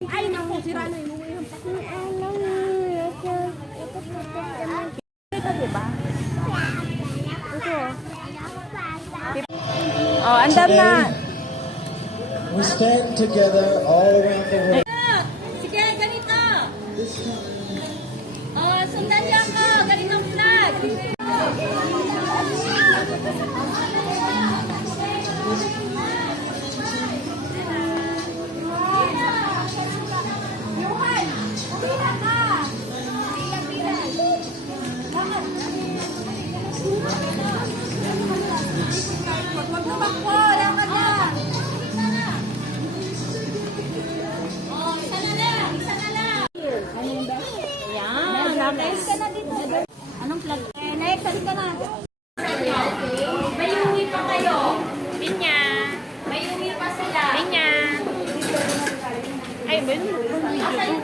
Ay, naku, sira na yung uwi ng pako. Ito, diba? Ito. Oh, andam na. We stand together all around the world. Sige, ganito. Oh, sundan niyo ako. Ganitong flag. Huwag tumakbo, lakad na. Oh, isa na lang. Isa na lang. Yan. Next ka na dito. Anong flag? Next, halika ka na. May uwi pa kayo. Pinya. May uwi pa sila. Pinya. Ay, ba yun? Asa yung